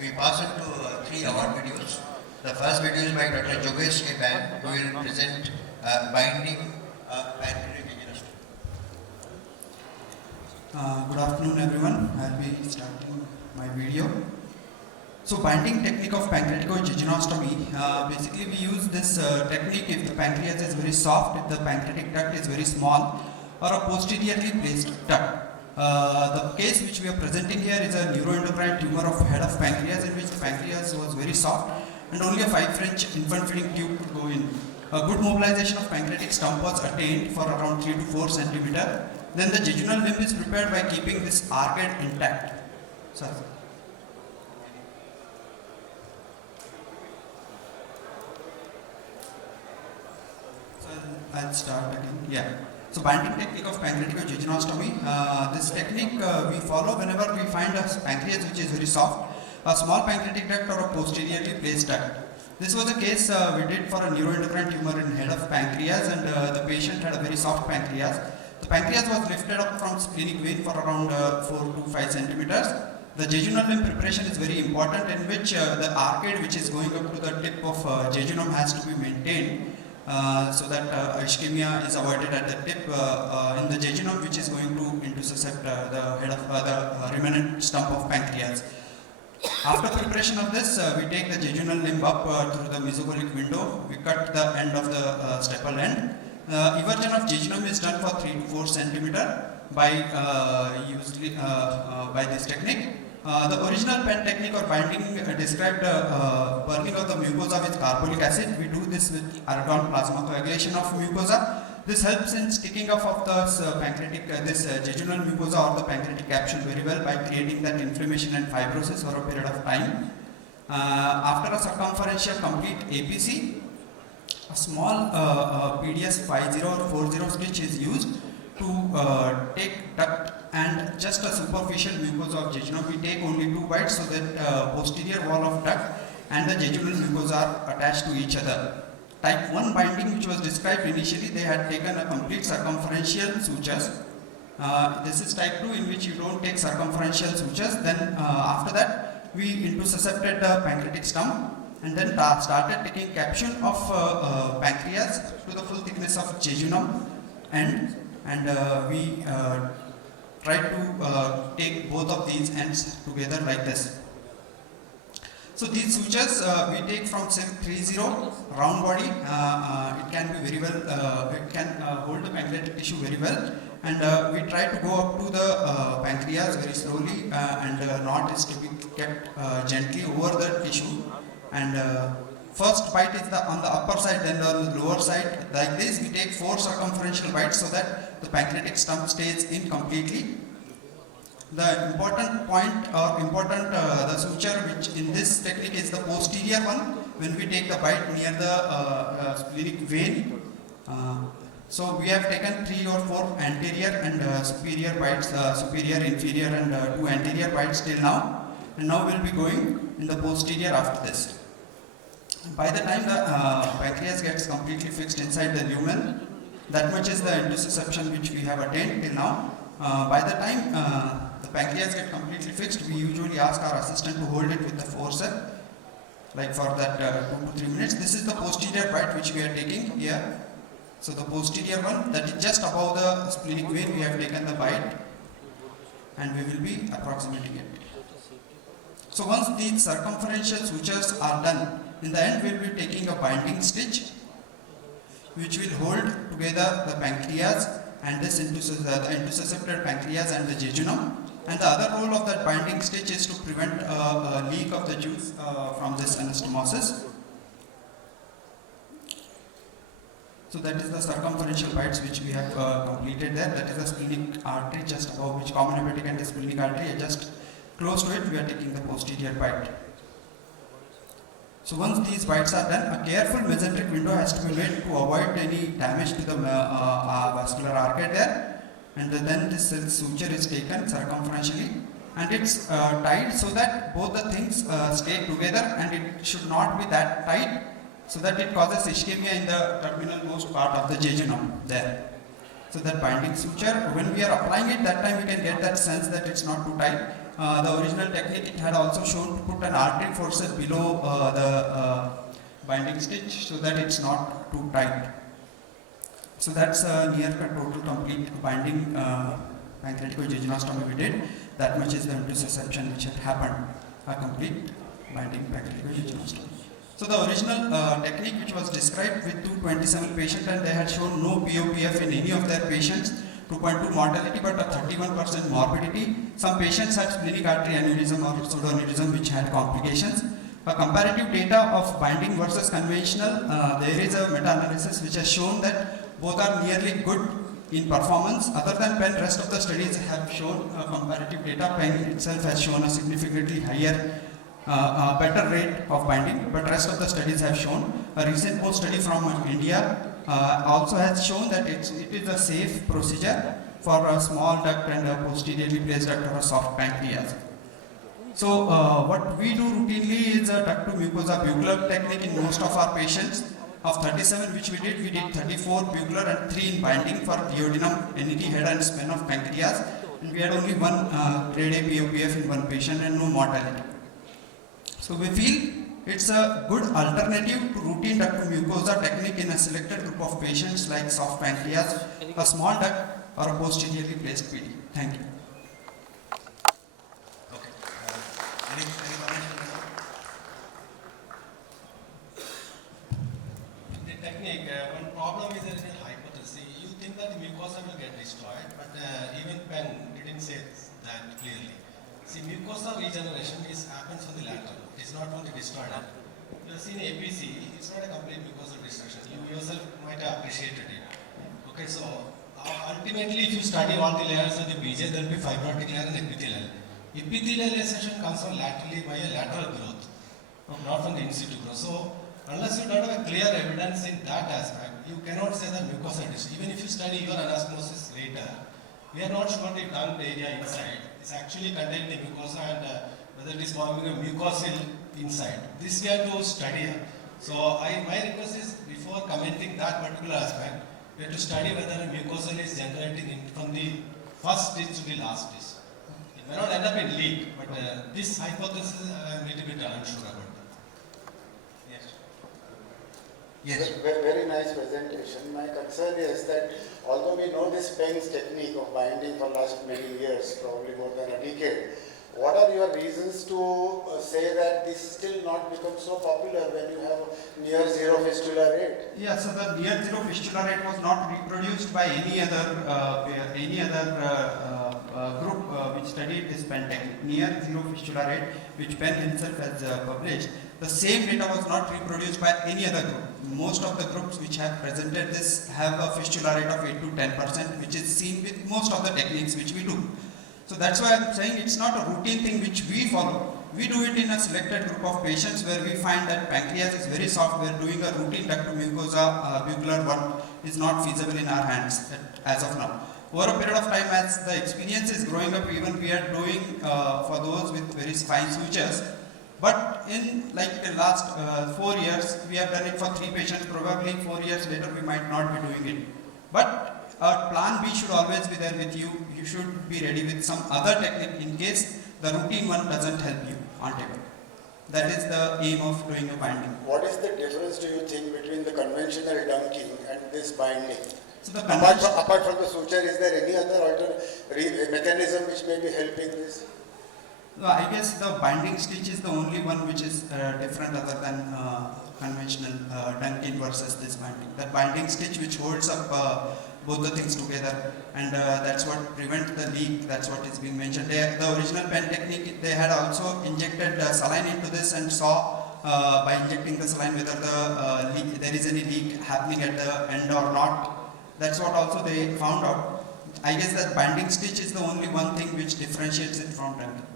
we pass on to 3 award videos. The first video is by Dr. Yogesh, who will present binding pancreaticojejunostomy. Good afternoon everyone, I'll be starting my video. So binding technique of pancreaticojejunostomy, basically we use this technique if the pancreas is very soft, if the pancreatic duct is very small or a posteriorly placed duct. The case which we are presenting here is a neuroendocrine tumor of head of pancreas in which the pancreas was very soft and only a 5 French infant feeding tube could go in. A good mobilization of pancreatic stump was attained for around 3 to 4 centimeter. Then the jejunal limb is prepared by keeping this arcade intact. Sorry. So I'll start again. Yeah. So binding technique of pancreaticojejunostomy. This technique we follow whenever we find a pancreas which is very soft, a small pancreatic duct or a posteriorly placed duct. This was a case we did for a neuroendocrine tumor in head of pancreas, and the patient had a very soft pancreas. The pancreas was lifted up from splenic vein for around 4 to 5 centimeters. The jejunal limb preparation is very important, in which the arcade which is going up to the tip of jejunum has to be maintained. So that ischemia is avoided at the tip in the jejunum, which is going to intercept the head of the remnant stump of pancreas. After preparation of this, we take the jejunal limb up through the mesocolic window. We cut the end of the staple end. Eversion of jejunum is done for 3 to 4 centimeter by usually by this technique. The original pen technique or binding described burning of the mucosa with carbolic acid. We do this with argon plasma coagulation of mucosa. This helps in sticking up of the pancreatic, jejunal mucosa or the pancreatic capsule very well by creating that inflammation and fibrosis over a period of time. After a circumferential complete APC, a small PDS 50 or 40 stitch is used to take duct and just a superficial mucosa of jejunum. We take only 2 bites so that posterior wall of duct and the jejunal mucosa are attached to each other. Type 1 binding, which was described initially, they had taken a complete circumferential sutures. This is type 2, in which you don't take circumferential sutures. Then after that we intercepted the pancreatic stump and then started taking capsule of pancreas to the full thickness of jejunum and we try to take both of these ends together like this. So these sutures we take from Singh 30 round body. It can be very well, it can hold the pancreatic tissue very well, and we try to go up to the pancreas very slowly, and knot is to be kept gently over the tissue. And first bite is on the upper side, then on the lower side. Like this, we take 4 circumferential bites so that the pancreatic stump stays in completely. The important point or the suture which in this technique is the posterior one, when we take the bite near the splenic vein. So we have taken 3 or 4 anterior and superior bites, superior, inferior and 2 anterior bites till now, and now we will be going in the posterior after this. By the time the pancreas gets completely fixed inside the lumen, that much is the interception which we have attained till now. By the time the pancreas gets completely fixed, we usually ask our assistant to hold it with the forceps, like for that 2 to 3 minutes. This is the posterior bite which we are taking here. So the posterior one, that is just above the splenic vein, we have taken the bite, and we will be approximating it. So once these circumferential sutures are done, in the end we will be taking a binding stitch which will hold together the pancreas and this intercepted pancreas and the jejunum. And the other role of that binding stitch is to prevent a leak of the juice from this anastomosis. So that is the circumferential bites which we have completed there. That is the splenic artery just above which common hepatic and the splenic artery, just close to it we are taking the posterior bite. So once these bites are done, a careful mesenteric window has to be made to avoid any damage to the vascular arcade there, and then this suture is taken circumferentially and it's tied so that both the things stay together, and it should not be that tight so that it causes ischemia in the terminal most part of the jejunum there. So that binding suture, when we are applying it, that time we can get that sense that it's not too tight. The original technique, it had also shown to put an artery forceps below the binding stitch so that it's not too tight. So that's a near total complete binding pancreaticojejunostomy we did. That much is the intussusception which had happened, a complete binding pancreaticojejunostomy. So the original technique which was described with 227 patients, and they had shown no POPF in any of their patients, 2.2 mortality but a 31% morbidity. Some patients had splenic artery aneurysm or pseudoaneurysm which had complications. A comparative data of binding versus conventional, there is a meta-analysis which has shown that both are nearly good in performance. Other than PEN, rest of the studies have shown comparative data. PEN itself has shown a significantly higher, better rate of binding, but rest of the studies have shown. A recent post study from India also has shown that it is a safe procedure for a small duct and a posteriorly placed duct or a soft pancreas. So what we do routinely is a duct to mucosa bugler technique in most of our patients. Of 37 which we did 34 bugler and 3 in binding for duodenum, NET, head and spen of pancreas. And we had only one grade A POPF in one patient and no mortality. So we feel it's a good alternative to routine duct to mucosa technique in a selected group of patients like soft pancreas, a small duct or a posteriorly placed PD. Thank you. Okay. Any comments? The technique, one problem is there is a hypothesis. You think that the mucosa will get destroyed, but even Penn didn't say that clearly. See, mucosa regeneration happens from the lateral. It's not from the destroyed end. You have seen APC, it's not a complete mucosal destruction. You yourself might have appreciated it. Okay, so ultimately if you study all the layers of the BJ, there will be fibrotic layer and epithelial. Epithelialization comes from laterally by a lateral growth, not from the in situ growth. So unless you don't have a clear evidence in that aspect, you cannot say that mucosa destruction. Even if you study your anastomosis later, we are not sure the duct area inside is actually containing the mucosa and whether it is forming a mucosal inside. This we have to study. So my request is, before commenting that particular aspect, we have to study whether a mucosal is generating from the first stitch to the last stitch. It may not end up in leak, but this hypothesis I am a little bit unsure about that. Yes. Yes. Very nice presentation. My concern is that although we know this Penn's technique of binding for last many years, probably more than a decade, what are your reasons to say that this still not become so popular when you have near zero fistula rate? Yeah, so the near zero fistula rate was not reproduced by any other group which studied this Penn technique. Near zero fistula rate, which Penn himself has published, the same data was not reproduced by any other group. Most of the groups which have presented this have a fistula rate of 8 to 10%, which is seen with most of the techniques which we do. So that's why I'm saying it's not a routine thing which we follow. We do it in a selected group of patients where we find that pancreas is very soft. We're doing a routine duct to mucosa bugler one is not feasible in our hands as of now. Over a period of time, as the experience is growing up, even we are doing for those with very fine sutures. But in like the last 4 years, we have done it for 3 patients. Probably 4 years later, we might not be doing it. But our plan B should always be there with you. You should be ready with some other technique in case the routine one doesn't help you on table. That is the aim of doing a binding. What is the difference, do you think, between the conventional dunking and this binding? So the Apart from the suture, is there any other alternate mechanism which may be helping this? I guess the binding stitch is the only one which is different other than conventional dunking versus this binding. That binding stitch which holds up both the things together, and that's what prevents the leak. That's what is being mentioned. The original Penn technique, they had also injected saline into this and saw by injecting the saline whether there is any leak happening at the end or not. That's what also they found out. I guess that binding stitch is the only one thing which differentiates it from dunking.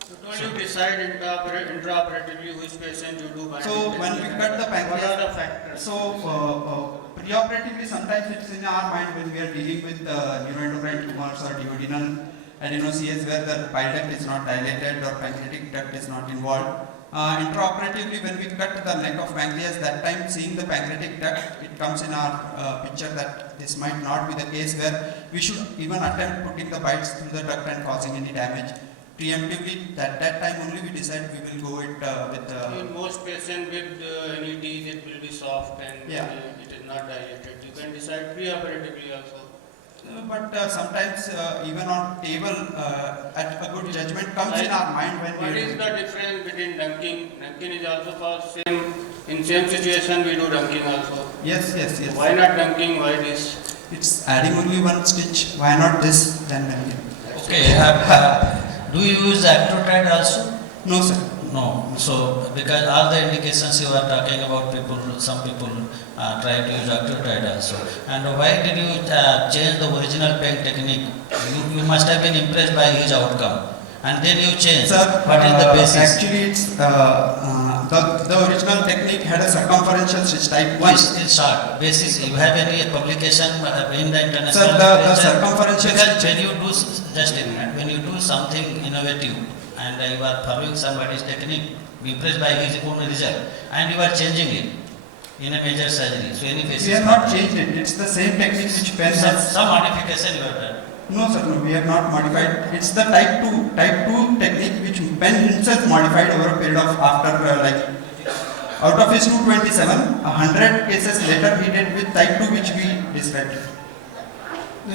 So don't you decide intraoperatively which patient you do binding? So when we cut the pancreas, what are the factors? so preoperatively sometimes it's in our mind when we are dealing with neuroendocrine tumors or duodenal adenosis where the bile duct is not dilated or pancreatic duct is not involved. Intraoperatively, when we cut the neck of pancreas, that time seeing the pancreatic duct, it comes in our picture that this might not be the case where we should even attempt putting the bites through the duct and causing any damage. Preemptively, that time only we decide we will go it with. In most patients with any teeth, it will be soft and Yeah. it is not dilated. You can decide pre-operatively also. But sometimes even on table, a good judgment comes in our mind when What we. is the difference between dunking? Dunking is also for same, in same situation we do dunking also. Yes. Why not dunking? Why this? It's adding only one stitch. Why not this? Then dunking. Okay, do you use actotide also? No, sir. No. So, because all the indications you are talking about, some people try to use actotide also. And why did you change the original pen technique? You must have been impressed by his outcome. And then you change. Sir, what is the basis? Actually, it's the original technique had a circumferential stitch type 1. It's short. Basis. You have any publication in the international? Sir, the circumferential Because stitch. when you do, just a minute, when you do something innovative and you are following somebody's technique, be impressed by his own result, and you are changing it in a major surgery. So any basis? We have not changed it. It's the same technique which pen has. Some modification you have done. No, sir. No, we have not modified. It's the type 2 technique which pen himself modified over a period of after out of his 227, 100 cases later he did with type 2 which we described.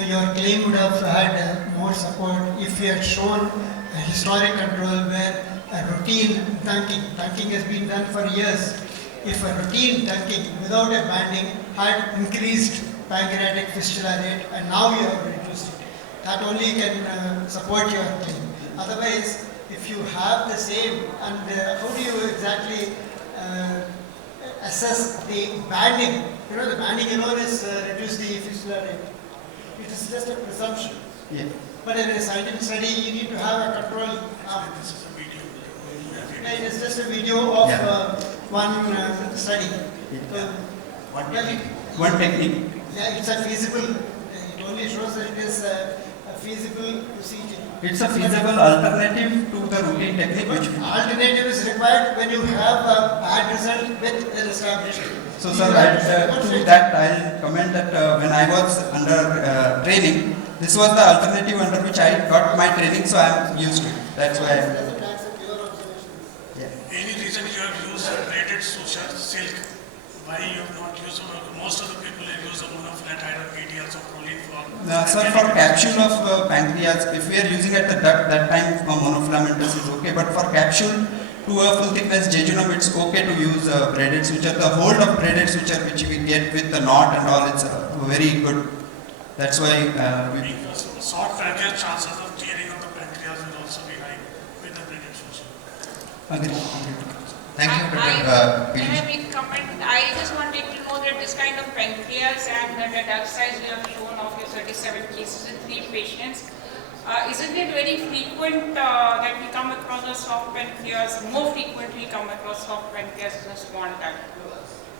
Your claim would have had more support if you had shown a historic control where a routine dunking has been done for years. If a routine dunking without a banding had increased pancreatic fistula rate and now you have reduced it, that only can support your claim. Otherwise, if you have the same, and how do you exactly assess the banding? You know, the banding alone is reduce the fistula rate. It is just a presumption. Yeah. But in a scientific study, you need to have a control. It is just a video of one study. One technique. Yeah, it's a feasible. It only shows that it is a feasible procedure. It's a feasible alternative to the routine technique which we. Alternative is required when you have a bad result with an established. So, sir, to that I'll comment that when I was under training, this was the alternative under which I got my training, so I am used to it. That's why. Doesn't accept your observations. Any reason you have used braided suture silk? Why you have not used? Most of the people use a monofilament either ADLs or proline for. Sir, for capsule of pancreas, if we are using at the duct, that time monofilamentous is okay. But for capsule to a full thickness jejunum, it's okay to use braided suture. The hold of braided suture which we get with the knot and all, it's very good. That's why we. Short pancreas, chances of tearing of the pancreas will also be high with the braided suture. Agree. Thank you, Can Dr. I make a comment? I just wanted to know that this kind of pancreas and the duct size you have shown of your 37 cases in 3 patients, isn't it very frequent that we come across a soft pancreas, more frequently come across soft pancreas in a small duct?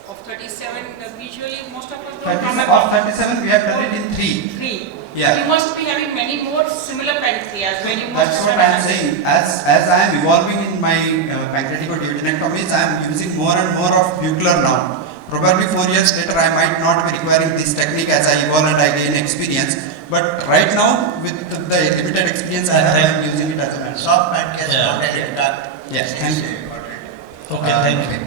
Of 37, usually most of us don't come Of across 37, we have done it in 3. 3. Yeah. You must be having many more similar pancreas when you That's must what I am saying. As I am evolving in my pancreaticojejunostomies, I am using more and more of buccal now. Probably 4 years later, I might not be requiring this technique as I evolve and I gain experience. But right now, with the limited experience I have, I am using it as a matter. Soft pancreas, Yeah. not as a duct. Yes, thank you. Okay, thank you.